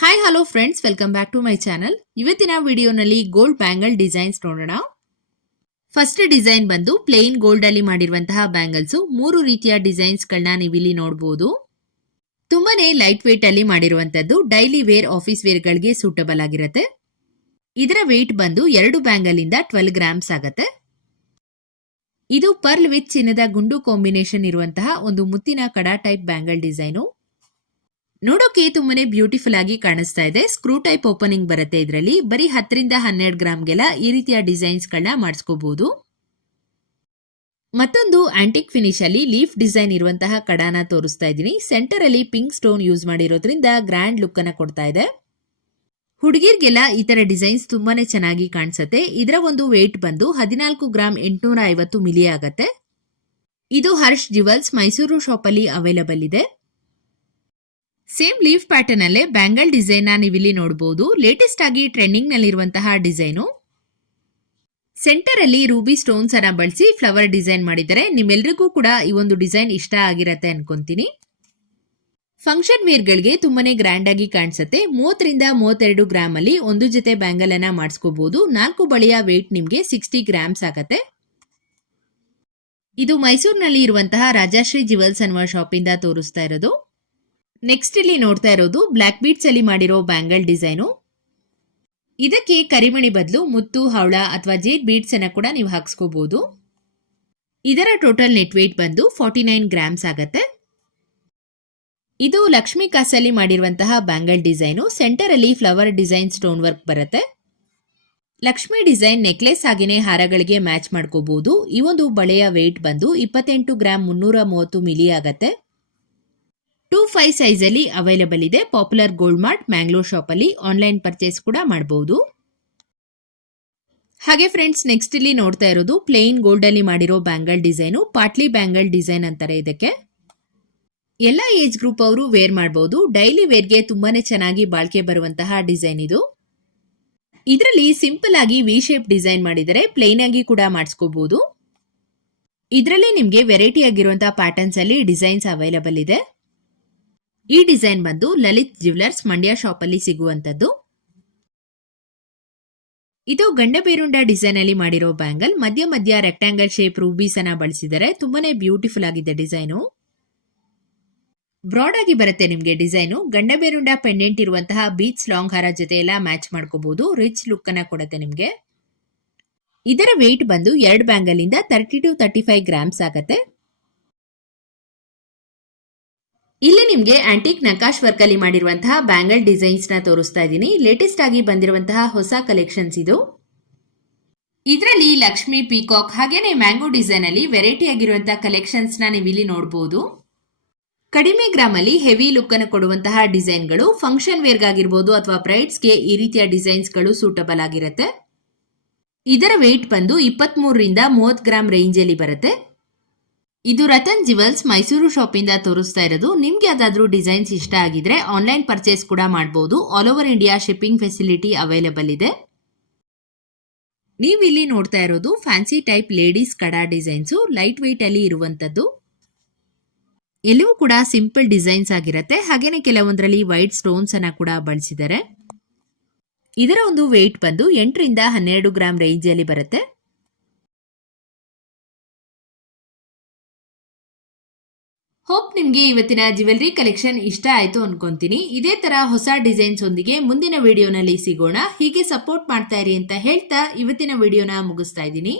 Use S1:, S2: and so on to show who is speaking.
S1: Hi hello friends welcome back to my channel ಇವತ್ತಿನ ವಿಡಿಯೋನಲ್ಲಿ gold bangle designs ನೋಡೋಣ. First design ಬಂದು plain gold ಅಲ್ಲಿ ಮಾಡಿರುವಂತಹ ಬ್ಯಾಂಗಲ್ಸ್ ಮೂರು ರೀತಿಯ ಡಿಸೈನ್ಸ್ ಗಳನ್ನ ನೀವಿಲ್ಲಿ ನೋಡಬಹುದು ತುಂಬಾನೇ ಲೈಟ್ ವೇಟ್ ಅಲ್ಲಿ ಮಾಡಿರುವಂತದ್ದು ಡೈಲಿ ವೇರ್ ಆಫೀಸ್ ವೇರ್ ಗಳಿಗೆ ಸೂಟಬಲ್ ಆಗಿರುತ್ತೆ. ಇದರ ವೇಟ್ ಬಂದು ಎರಡು ಬ್ಯಾಂಗಲ್ ಇಂದ ಟ್ವೆಲ್ ಗ್ರಾಮ್ಸ್ ಆಗತ್ತೆ. ಇದು ಪರ್ಲ್ ವಿತ್ ಚಿನ್ನದ ಗುಂಡು ಕಾಂಬಿನೇಷನ್ ಇರುವಂತಹ ಒಂದು ಮುತ್ತಿನ ಕಡಾ ಟೈಪ್ ಬ್ಯಾಂಗಲ್ ಡಿಸೈನು ನೋಡೋಕೆ ತುಂಬಾನೇ ಬ್ಯೂಟಿಫುಲ್ ಆಗಿ ಕಾಣಿಸ್ತಾ ಇದೆ. ಸ್ಕ್ರೂ ಟೈಪ್ ಓಪನಿಂಗ್ ಬರುತ್ತೆ ಇದರಲ್ಲಿ. ಬರೀ ಹತ್ತರಿಂದ ಹನ್ನೆರಡು ಗ್ರಾಮ್ಗೆಲ್ಲ ಈ ರೀತಿಯ ಡಿಸೈನ್ಸ್ ಗಳನ್ನ ಮಾಡಿಸ್ಕೋಬಹುದು ಮತ್ತೊಂದು ಆಂಟಿಕ್ ಫಿನಿಶ್ ಅಲ್ಲಿ ಲೀಫ್ ಡಿಸೈನ್ ಇರುವಂತಹ ಕಡಾನ ತೋರಿಸ್ತಾ ಇದ್ದೀನಿ. ಸೆಂಟರ್ ಅಲ್ಲಿ ಪಿಂಕ್ ಸ್ಟೋನ್ ಯೂಸ್ ಮಾಡಿರೋದ್ರಿಂದ ಗ್ರ್ಯಾಂಡ್ ಲುಕ್ ಅನ್ನ ಕೊಡ್ತಾ ಇದೆ. ಹುಡುಗಿರ್ಗೆಲ್ಲ ಈ ತರ ಡಿಸೈನ್ಸ್ ತುಂಬಾನೇ ಚೆನ್ನಾಗಿ ಕಾಣಿಸುತ್ತೆ. ಇದರ ಒಂದು ವೇಟ್ ಬಂದು ಹದಿನಾಲ್ಕು ಗ್ರಾಮ್ ಎಂಟುನೂರ ಐವತ್ತು ಮಿಲಿ ಆಗತ್ತೆ. ಇದು ಹರ್ಷ್ ಜ್ಯುವೆಲ್ಸ್ ಮೈಸೂರು ಶಾಪ್ ಅಲ್ಲಿ ಅವೈಲಬಲ್ ಇದೆ. ಸೇಮ್ ಲೀಫ್ ಪ್ಯಾಟರ್ನ್ ಅಲ್ಲೇ ಬ್ಯಾಂಗಲ್ ಡಿಸೈನ್ ನೀವಿಲ್ಲಿ ನೋಡಬಹುದು ಲೇಟೆಸ್ಟ್ ಆಗಿ ಟ್ರೆಂಡಿಂಗ್ ನಲ್ಲಿರುವಂತಹ ಡಿಸೈನು ಸೆಂಟರ್ ಅಲ್ಲಿ ರೂಬಿ ಸ್ಟೋನ್ಸ್ ಅನ್ನ ಬಳಸಿ ಫ್ಲವರ್ ಡಿಸೈನ್ ಮಾಡಿದರೆ ನಿಮ್ಮೆಲ್ರಿಗೂ ಕೂಡ ಈ ಒಂದು ಡಿಸೈನ್ ಇಷ್ಟ ಆಗಿರತ್ತೆ ಅನ್ಕೊಂತೀನಿ. ಫಂಕ್ಷನ್ ವೇರ್ ಗಳಿಗೆ ತುಂಬಾನೇ ಗ್ರ್ಯಾಂಡ್ ಆಗಿ ಕಾಣಿಸುತ್ತೆ. ಮೂವತ್ತರಿಂದ ಮೂವತ್ತೆರಡು ಗ್ರಾಮ್ ಅಲ್ಲಿ ಒಂದು ಜೊತೆ ಬ್ಯಾಂಗಲ್ ಅನ್ನ ಮಾಡಿಸ್ಕೋಬಹುದು ನಾಲ್ಕು ಬಳಿಯ ವೇಟ್ ನಿಮ್ಗೆ ಸಿಕ್ಸ್ಟಿ ಗ್ರಾಮ್ಸ್ ಆಗತ್ತೆ. ಇದು ಮೈಸೂರಿನಲ್ಲಿ ಇರುವಂತಹ ರಾಜಾಶ್ರೀ ಜುವೆಲ್ಸ್ ಅನ್ನುವ ಶಾಪ್ ಇಂದ ತೋರಿಸ್ತಾ ಇರೋದು. ನೆಕ್ಸ್ಟ್ ಇಲ್ಲಿ ನೋಡ್ತಾ ಇರೋದು ಬ್ಲ್ಯಾಕ್ ಬೀಟ್ಸ್ ಅಲ್ಲಿ ಮಾಡಿರೋ ಬ್ಯಾಂಗಲ್ ಡಿಸೈನು ಇದಕ್ಕೆ ಕರಿಮಣಿ ಬದಲು ಮುತ್ತು, ಹವಳ ಅಥವಾ ಜೇಡ್ ಬೀಡ್ಸ್ ಅನ್ನ ಕೂಡ ನೀವು ಹಾಕ್ಸ್ಕೋಬಹುದು ಇದರ ಟೋಟಲ್ ನೆಟ್ ವೇಟ್ ಬಂದು ಫಾರ್ಟಿ ನೈನ್ ಗ್ರಾಮ್ಸ್ ಆಗತ್ತೆ. ಇದು ಲಕ್ಷ್ಮಿ ಕಾಸಲ್ಲಿ ಮಾಡಿರುವಂತಹ ಬ್ಯಾಂಗಲ್ ಡಿಸೈನು ಸೆಂಟರ್ ಅಲ್ಲಿ ಫ್ಲವರ್ ಡಿಸೈನ್ ಸ್ಟೋನ್ ವರ್ಕ್ ಬರುತ್ತೆ. ಲಕ್ಷ್ಮಿ ಡಿಸೈನ್ ನೆಕ್ಲೆಸ್ ಹಾಗೆಯೇ ಹಾರಗಳಿಗೆ ಮ್ಯಾಚ್ ಮಾಡ್ಕೋಬಹುದು ಈ ಒಂದು ಬಳೆಯ ವೇಟ್ ಬಂದು ಇಪ್ಪತ್ತೆಂಟು ಗ್ರಾಮ್ ಮುನ್ನೂರ ಮೂವತ್ತು ಮಿಲಿ ಆಗತ್ತೆ. ಟೂ ಫೈವ್ ಸೈಜ್ ಅಲ್ಲಿ ಅವೈಲಬಲ್ ಇದೆ. ಪಾಪ್ಯುಲರ್ ಗೋಲ್ಡ್ ಮಾರ್ಟ್ ಮ್ಯಾಂಗ್ಳೂರ್ ಅಲ್ಲಿ ಆನ್ಲೈನ್ ಪರ್ಚೇಸ್ ಕೂಡ ಮಾಡಬಹುದು ಹಾಗೆ ಫ್ರೆಂಡ್ಸ್ ನೆಕ್ಸ್ಟ್ ಇಲ್ಲಿ ನೋಡ್ತಾ ಇರೋದು ಪ್ಲೇನ್ ಗೋಲ್ಡ್ ಅಲ್ಲಿ ಮಾಡಿರೋ bangle design potli bangle design ಅಂತಾರೆ ಇದಕ್ಕೆ. ಎಲ್ಲ ಏಜ್ ಗ್ರೂಪ್ ಅವರು ವೇರ್ ಮಾಡಬಹುದು ಡೈಲಿ ವೇರ್ಗೆ ತುಂಬಾನೇ ಚೆನ್ನಾಗಿ ಬಾಳ್ಕೆ ಬರುವಂತಹ ಡಿಸೈನ್ ಇದು. ಇದರಲ್ಲಿ ಸಿಂಪಲ್ ಆಗಿ ವಿ ಶೇಪ್ ಡಿಸೈನ್ ಮಾಡಿದರೆ ಪ್ಲೇನ್ ಆಗಿ ಕೂಡ ಮಾಡಿಸ್ಕೋಬಹುದು ಇದರಲ್ಲಿ ನಿಮಗೆ ವೆರೈಟಿ ಆಗಿರುವಂತಹ ಪ್ಯಾಟರ್ನ್ಸ್ ಅಲ್ಲಿ ಡಿಸೈನ್ಸ್ ಅವೈಲಬಲ್ ಇದೆ. ಈ ಡಿಸೈನ್ ಬಂದು ಲಲಿತ್ ಜ್ಯುವೆಲರ್ಸ್ ಮಂಡ್ಯ ಶಾಪ್ ಅಲ್ಲಿ ಸಿಗುವಂತದ್ದು ಇದು ಗಂಡಬೇರುಂಡ ಡಿಸೈನ್ ಅಲ್ಲಿ ಮಾಡಿರೋ ಬ್ಯಾಂಗಲ್. ಮಧ್ಯ ಮಧ್ಯ ರೆಕ್ಟಾಂಗಲ್ ಶೇಪ್ ರೂಬೀಸ್ ಅನ್ನ ಬಳಸಿದರೆ ತುಂಬಾನೇ ಬ್ಯೂಟಿಫುಲ್ ಆಗಿದೆ ಡಿಸೈನು. ಬ್ರಾಡ್ ಆಗಿ ಬರುತ್ತೆ ನಿಮಗೆ ಡಿಸೈನು. ಗಂಡಬೇರುಂಡ ಪೆಂಡೆಂಟ್ ಇರುವಂತಹ ಬೀಚ್ ಲಾಂಗ್ ಹಾರ ಜೊತೆ ಎಲ್ಲ ಮ್ಯಾಚ್ ಮಾಡ್ಕೋಬಹುದು ರಿಚ್ ಲುಕ್ ಅನ್ನ ಕೊಡುತ್ತೆ ನಿಮಗೆ. ಇದರ ವೆಯ್ಟ್ ಬಂದು ಎರಡು ಬ್ಯಾಂಗಲ್ ಇಂದ thirty two thirty five grams ಆಗತ್ತೆ. ಇಲ್ಲಿ ನಿಮಗೆ ಆಂಟಿಕ್ ನಕಾಶ್ ವರ್ಕ್ ಅಲ್ಲಿ ಮಾಡಿರುವಂತಹ ಬ್ಯಾಂಗಲ್ ಡಿಸೈನ್ಸ್ನ ತೋರಿಸ್ತಾ ಇದ್ದೀನಿ. ಲೇಟೆಸ್ಟ್ ಆಗಿ ಬಂದಿರುವಂತಹ ಹೊಸ ಕಲೆಕ್ಷನ್ಸ್ ಇದು. ಇದರಲ್ಲಿ ಲಕ್ಷ್ಮಿ ಪೀಕಾಕ್ ಹಾಗೇನೆ ಮ್ಯಾಂಗೋ ಡಿಸೈನ್ ಅಲ್ಲಿ ವೆರೈಟಿ ಆಗಿರುವಂತಹ ಕಲೆಕ್ಷನ್ಸ್ನ ನೀವು ಇಲ್ಲಿ ನೋಡಬಹುದು ಕಡಿಮೆ ಗ್ರಾಮ್ ಅಲ್ಲಿ ಹೆವಿ ಲುಕ್ ಅನ್ನು ಕೊಡುವಂತಹ ಡಿಸೈನ್ಗಳು ಫಂಕ್ಷನ್ ವೇರ್ ಆಗಿರ್ಬೋದು ಅಥವಾ ಬ್ರೈಡ್ಸ್ಗೆ ಈ ರೀತಿಯ ಡಿಸೈನ್ಸ್ಗಳು ಸೂಟಬಲ್ ಆಗಿರುತ್ತೆ. ಇದರ ವೇಟ್ ಬಂದು ಇಪ್ಪತ್ತ್ ಮೂರರಿಂದ ಮೂವತ್ತು ಗ್ರಾಮ್ ರೇಂಜ್ ಅಲ್ಲಿ ಬರುತ್ತೆ. ಇದು ರತನ್ ಜಿವೆಲ್ಸ್ ಮೈಸೂರು ಶಾಪ್ ಇಂದ ತೋರಿಸ್ತಾ ಇರೋದು. ನಿಮ್ಗೆ ಯಾವ್ದಾದ್ರು ಡಿಸೈನ್ಸ್ ಇಷ್ಟ ಆಗಿದ್ರೆ ಆನ್ಲೈನ್ ಪರ್ಚೇಸ್ ಕೂಡ ಮಾಡಬಹುದು all over India shipping facility available ಇದೆ. ನೀವು ಇಲ್ಲಿ ನೋಡ್ತಾ ಇರೋದು fancy type ladies kada designs. Light weight ಅಲ್ಲಿ ಇರುವಂತದ್ದು. ಎಲ್ಲವೂ ಕೂಡ ಸಿಂಪಲ್ ಡಿಸೈನ್ಸ್ ಆಗಿರುತ್ತೆ. ಹಾಗೇನೆ ಕೆಲವೊಂದರಲ್ಲಿ ವೈಟ್ ಸ್ಟೋನ್ಸ್ ಅನ್ನ ಕೂಡ ಬಳಸಿದ್ದಾರೆ. ಇದರ ಒಂದು ವೆಯ್ಟ್ ಬಂದು ಎಂಟರಿಂದ ಹನ್ನೆರಡು ಗ್ರಾಮ್ ರೇಂಜ್ ಅಲ್ಲಿ ಬರುತ್ತೆ. ಹೋಪ್ ನಿಮಗೆ ಇವತ್ತಿನ ಜ್ಯುವೆಲ್ರಿ ಕಲೆಕ್ಷನ್ ಇಷ್ಟ ಆಯಿತು ಅನ್ಕೊಂತೀನಿ. ಇದೇ ತರ ಹೊಸ ಡಿಸೈನ್ಸ್ ಒಂದಿಗೆ ಮುಂದಿನ ವಿಡಿಯೋನಲ್ಲಿ ಸಿಗೋಣ. ಹೀಗೆ ಸಪೋರ್ಟ್ ಮಾಡ್ತಾ ಇರಿ ಅಂತ ಹೇಳ್ತಾ ಇವತ್ತಿನ ವಿಡಿಯೋನ ಮುಗಿಸ್ತಾ ಇದ್ದೀನಿ.